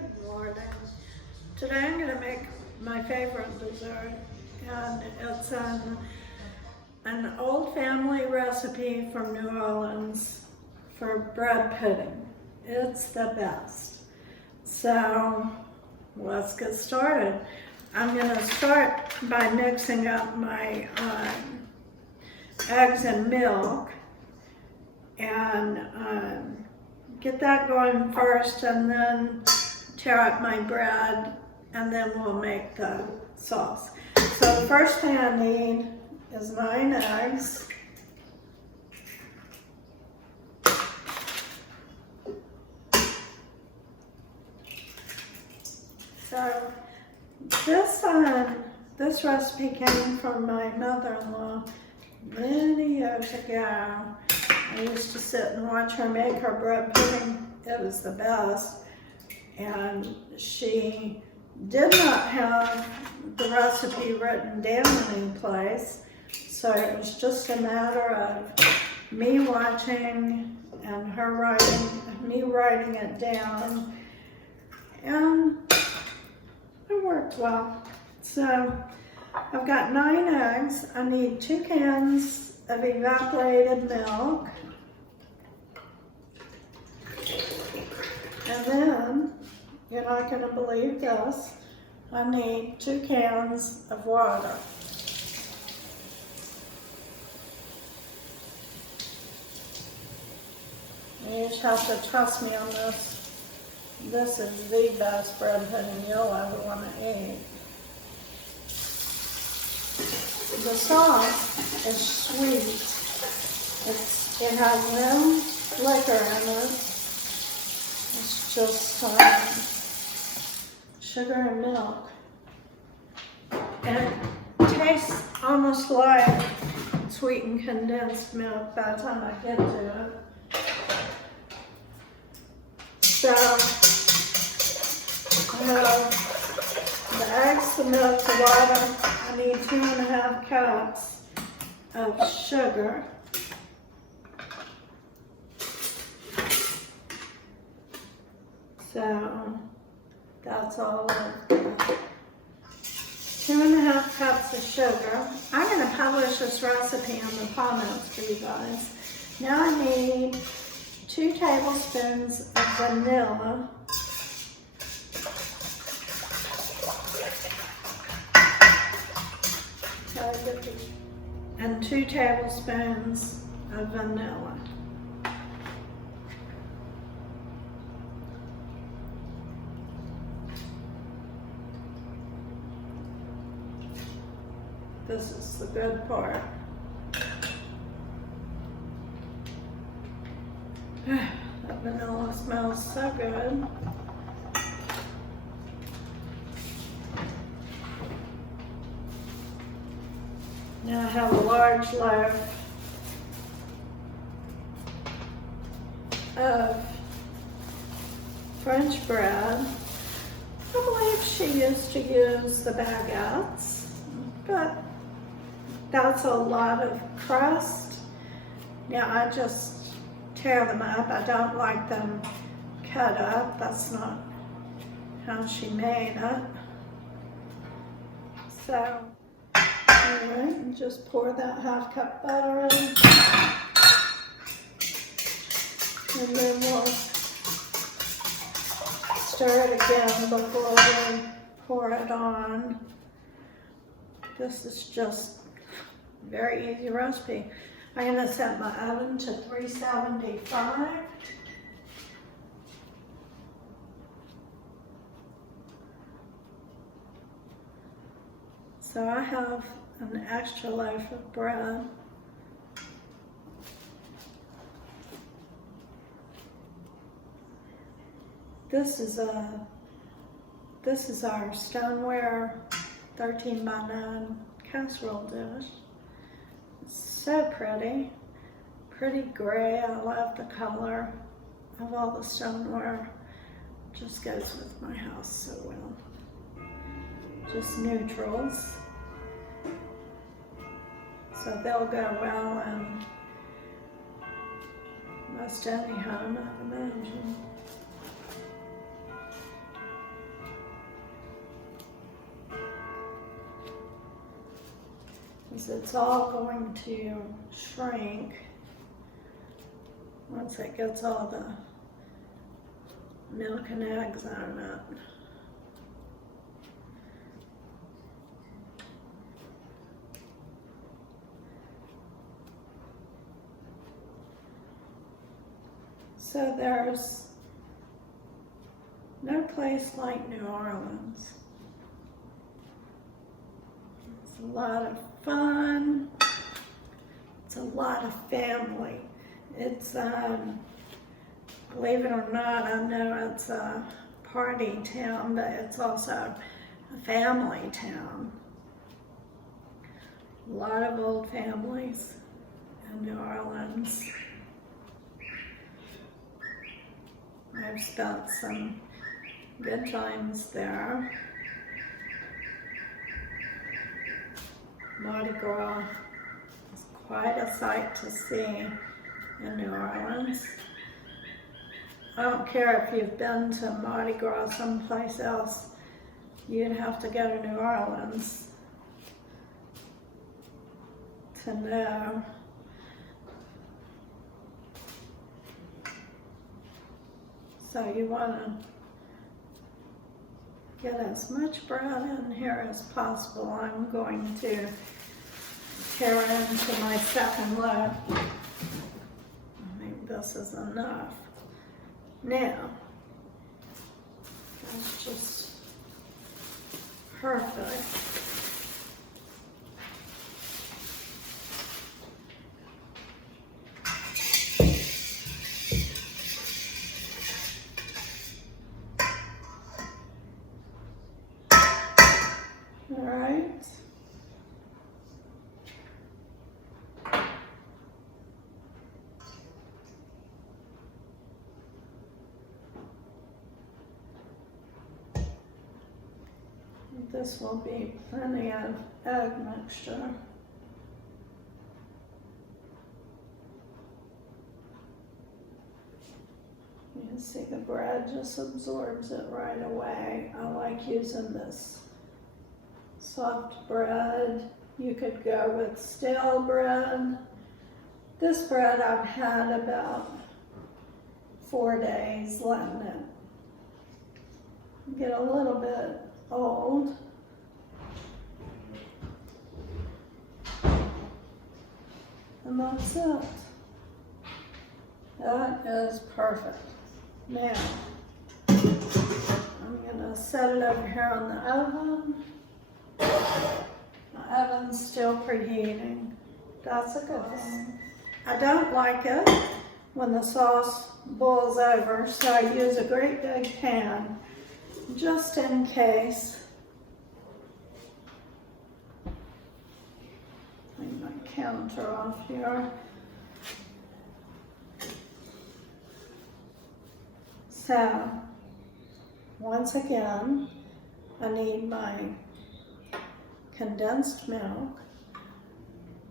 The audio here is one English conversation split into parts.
Good morning. Today I'm going to make my favorite dessert, and it's an old family recipe from New Orleans for bread pudding. It's the best. So let's get started. I'm going to start by mixing up my eggs and milk and get that going first, and then tear up my bread, and then we'll make the sauce. So the first thing I need is 9 eggs. So this recipe came from my mother-in-law many years ago. I used to sit and watch her make her bread pudding. It was the best. And she did not have the recipe written down any place. So it was just a matter of me watching and her me writing it down. And it worked well. So I've got 9 eggs. I need 2 cans of evaporated milk. And then, you're not going to believe this, I need 2 cans of water. You just have to trust me on this. This is the best bread pudding you'll ever want to eat. The sauce is sweet. It has no liquor in it. It's just sugar and milk. And it tastes almost like sweetened condensed milk by the time I get to it. So I have the eggs, the milk, the water. I need 2.5 cups of sugar. So that's all of that. 2.5 cups of sugar. I'm going to publish this recipe on the comments for you guys. Now I need 2 tablespoons of vanilla. And 2 tablespoons of vanilla. This is the good part. That vanilla smells so good. Now I have a large loaf of French bread. I believe she used to use the baguettes, but that's a lot of crust. Now I just tear them up. I don't like them cut up. That's not how she made it. So, alright, and just pour that 1/2 cup butter in. And then we'll stir it again before we pour it on. This is just a very easy recipe. I'm going to set my oven to 375. So I have an extra loaf of bread. This is our stoneware 13 by 9 casserole dish. It's so pretty gray. I love the color of all the stoneware. Just goes with my house so well. Just neutrals. So they'll go well in most any home, I imagine. because it's all going to shrink once it gets all the milk and eggs on it. So there's no place like New Orleans. It's a lot of fun. It's a lot of family. It's, believe it or not, I know it's a party town, but it's also a family town. A lot of old families in New Orleans. I've spent some good times there. Mardi Gras is quite a sight to see in New Orleans. I don't care if you've been to Mardi Gras someplace else, you'd have to go to New Orleans to know. So you want to get as much bread in here as possible. I'm going to tear into my second loaf. I think this is enough. Now, that's just perfect. This will be plenty of egg mixture. You can see the bread just absorbs it right away. I like using this soft bread. You could go with stale bread. This bread I've had about 4 days letting it get a little bit old. And that's it. That is perfect. Now, I'm gonna set it over here on the oven. My oven's still preheating. That's a good thing. I don't like it when the sauce boils over, so I use a great big pan just in case. Take my counter off here. So, once again, I need my condensed milk.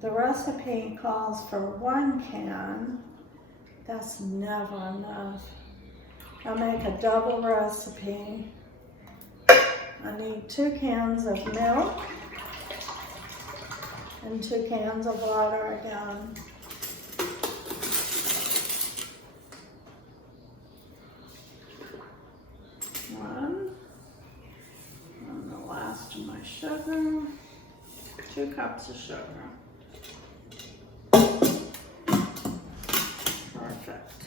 The recipe calls for 1 can. That's never enough. I make a double recipe. I need 2 cans of milk and 2 cans of water again. One, and the last of my sugar, 2 cups of sugar. Perfect.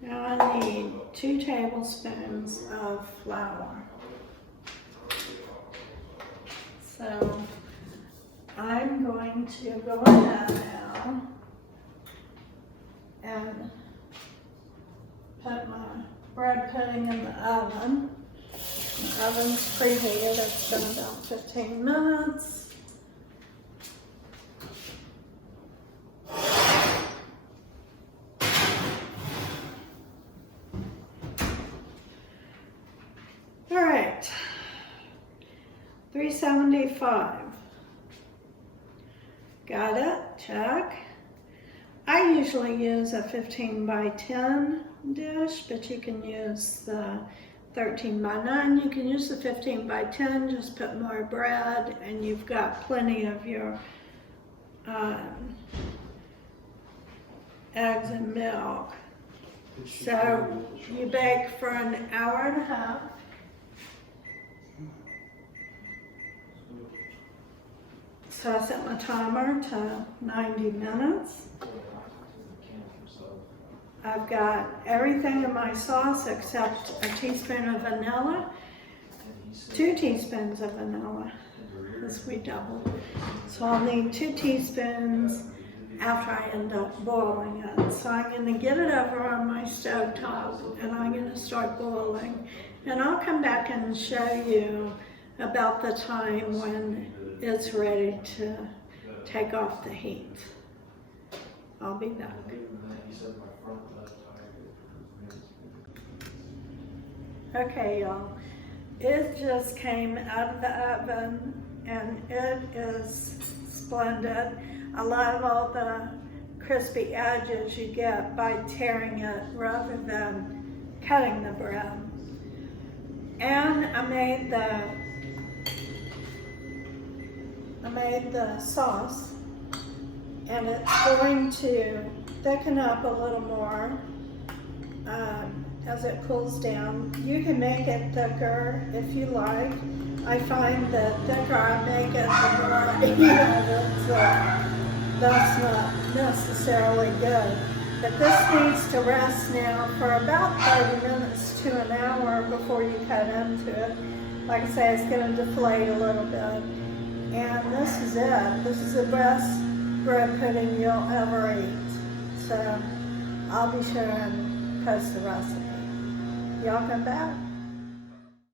Now I need 2 tablespoons of flour. So I'm going to go ahead now and put my bread pudding in the oven. The oven's preheated. It's been about 15 minutes. All right, 375. Got it, check. I usually use a 15 by 10 dish, but you can use the 13 by 9. You can use the 15 by 10, just put more bread, and you've got plenty of your eggs and milk. So you bake for an hour and a half. So I set my timer to 90 minutes. I've got everything in my sauce except a teaspoon of vanilla, 2 teaspoons of vanilla, this we doubled. So I'll need 2 teaspoons after I end up boiling it. So I'm going to get it over on my stove top and I'm going to start boiling. And I'll come back and show you about the time when it's ready to take off the heat. I'll be back. Okay, y'all, it just came out of the oven and it is splendid. I love all the crispy edges you get by tearing it rather than cutting the bread. And I made the sauce, and it's going to thicken up a little more as it cools down. You can make it thicker if you like. I find that thicker I make it, the more I eat of it, so that's not necessarily good. But this needs to rest now for about 30 minutes to an hour before you cut into it. Like I say, it's going to deflate a little bit. And this is it. This is the best bread pudding you'll ever eat. So I'll be sure and post the recipe. Y'all come back.